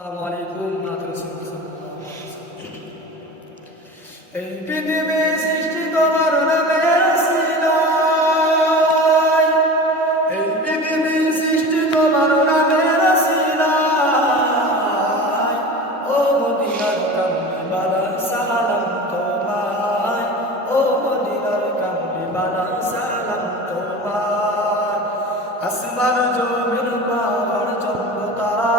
এই পৃথিবী সৃষ্টি তোমার নামের সিলাই, এই পৃথিবী সৃষ্টি তোমার নামের সিলাই। ও মদিনার কামলিওয়ালা সালাম তোমায়, ও মদিনার কামলিওয়ালা সালাম তোমায়। আসমান জমিন পাহাড় চন্দ্র তারা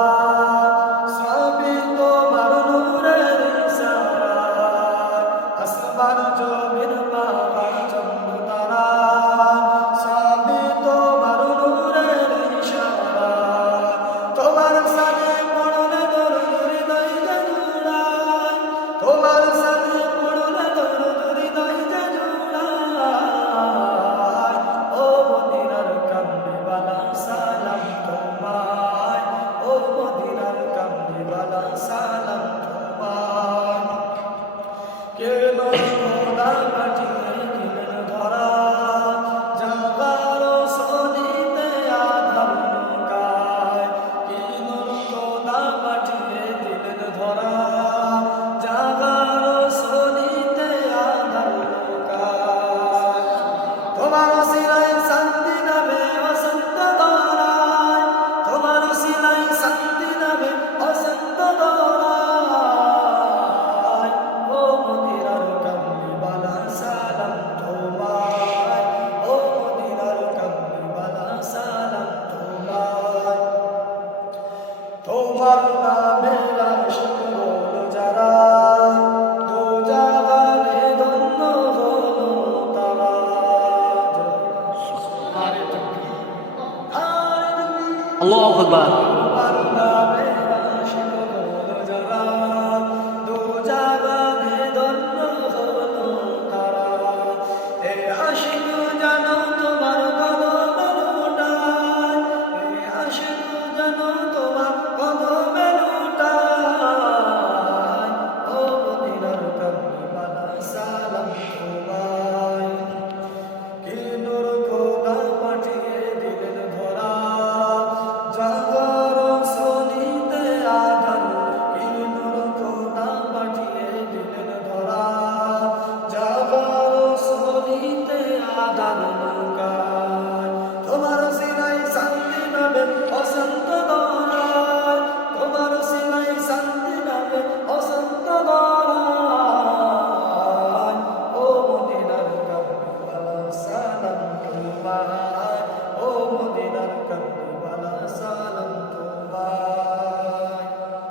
সবই তোমার নূরের ইশারায়। আসমান জমিন পাহাড় চন্দ্র তারা সবই তোমার নূরের ইশারায়। তোমার সাথে পড়লে দরুদ হৃদয় জুড়ায়, তোমার সাথে পড়লে দরুদ হৃদয় জুড়ায়। ও মদিনার কামলিওয়ালা সালাম তোমায়, ও মদিনার কামলিওয়ালা সালাম তোমায়। কেন খোদা পাঠিয়ে দিলেন ধরা, জাগার সনিতে আধার লুকায়। কেন খোদা পাঠিয়ে দিলেন ধরা, জাগার সনিতে আধার লুকায়। তোমার সিলাই শান্তি নামে বসন্ত দৌড়ায়, তোমার সিলাই শান্তি নামে বসন্ত দৌড়ায়। ও মদিনার কামলিওয়ালা সালাম তোমায়, ও মদিনার কামলিওয়ালা সালাম তোমায়। তোমার নামে আরশ করল যারা, দো জাহানে ধন্য হলো তারা। আল্লাহু আকবার।